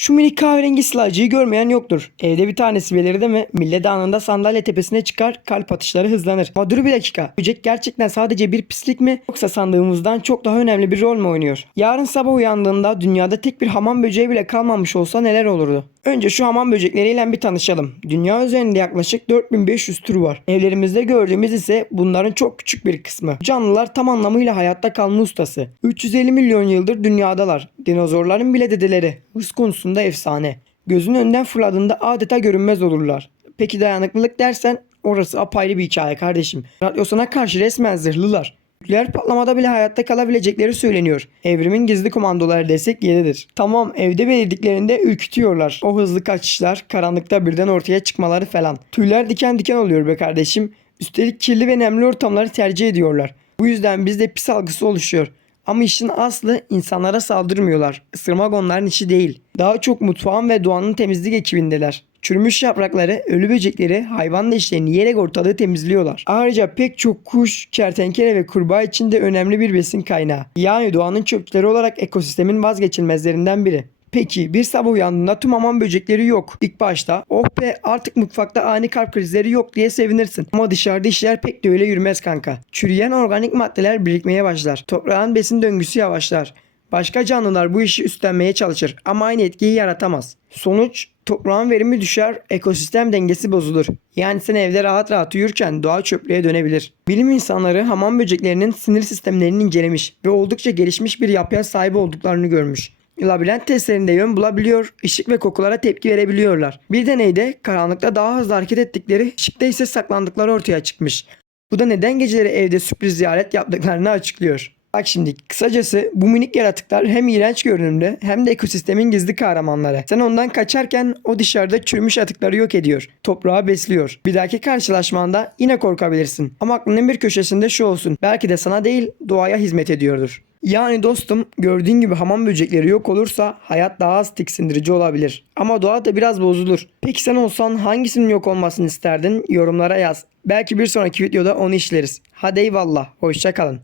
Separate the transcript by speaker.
Speaker 1: Şu minik kahverengi sılacıyı görmeyen yoktur. Evde bir tanesi belirdi mi millet anında sandalye tepesine çıkar kalp atışları hızlanır. Ama dur bir dakika. Böcek gerçekten sadece bir pislik mi yoksa sandığımızdan çok daha önemli bir rol mü oynuyor? Yarın sabah uyandığında dünyada tek bir hamam böceği bile kalmamış olsa neler olurdu? Önce şu hamam böcekleriyle bir tanışalım. Dünya üzerinde yaklaşık 4500 tür var. Evlerimizde gördüğümüz ise bunların çok küçük bir kısmı. Canlılar tam anlamıyla hayatta kalma ustası. 350 milyon yıldır dünyadalar. Dinozorların bile dedeleri. Hız konusunda efsane. Gözün önden fırladığında adeta görünmez olurlar. Peki dayanıklılık dersen orası apayrı bir hikaye kardeşim. Radyosuna karşı resmen zırhlılar. Nükleer patlamada bile hayatta kalabilecekleri söyleniyor. Evrimin gizli komandoları desek yeridir. Tamam evde belirlediklerinde ürkütüyorlar. O hızlı kaçışlar, karanlıkta birden ortaya çıkmaları falan. Tüyler diken diken oluyor be kardeşim. Üstelik kirli ve nemli ortamları tercih ediyorlar. Bu yüzden bizde pis algısı oluşuyor. Ama işin aslı insanlara saldırmıyorlar. Isırmak onların işi değil. Daha çok mutfağın ve doğanın temizlik ekibindeler. Çürümüş yaprakları, ölü böcekleri, hayvan leşlerini yiyerek ortalığı temizliyorlar. Ayrıca pek çok kuş, kertenkele ve kurbağa için de önemli bir besin kaynağı. Yani doğanın çöpçüleri olarak ekosistemin vazgeçilmezlerinden biri. Peki bir sabah uyandığında tüm hamam böcekleri yok. İlk başta oh be artık mutfakta ani kalp krizleri yok diye sevinirsin. Ama dışarıda işler pek de öyle yürümez kanka. Çürüyen organik maddeler birikmeye başlar. Toprağın besin döngüsü yavaşlar. Başka canlılar bu işi üstlenmeye çalışır ama aynı etkiyi yaratamaz. Sonuç toprağın verimi düşer, ekosistem dengesi bozulur. Yani sen evde rahat rahat uyurken doğa çöplüğe dönebilir. Bilim insanları hamam böceklerinin sinir sistemlerini incelemiş ve oldukça gelişmiş bir yapıya sahip olduklarını görmüş. Labirent testlerinde yön bulabiliyor, ışık ve kokulara tepki verebiliyorlar. Bir deneyde karanlıkta daha hızlı hareket ettikleri, ışıkta ise saklandıkları ortaya çıkmış. Bu da neden geceleri evde sürpriz ziyaret yaptıklarını açıklıyor. Bak şimdi kısacası bu minik yaratıklar hem iğrenç görünümlü hem de ekosistemin gizli kahramanları. Sen ondan kaçarken o dışarıda çürümüş atıkları yok ediyor. Toprağı besliyor. Bir dahaki karşılaşmanda yine korkabilirsin. Ama aklının bir köşesinde şu olsun. Belki de sana değil doğaya hizmet ediyordur. Yani dostum gördüğün gibi hamam böcekleri yok olursa hayat daha az tiksindirici olabilir. Ama doğa da biraz bozulur. Peki sen olsan hangisinin yok olmasını isterdin? Yorumlara yaz. Belki bir sonraki videoda onu işleriz. Hadi eyvallah. Hoşçakalın.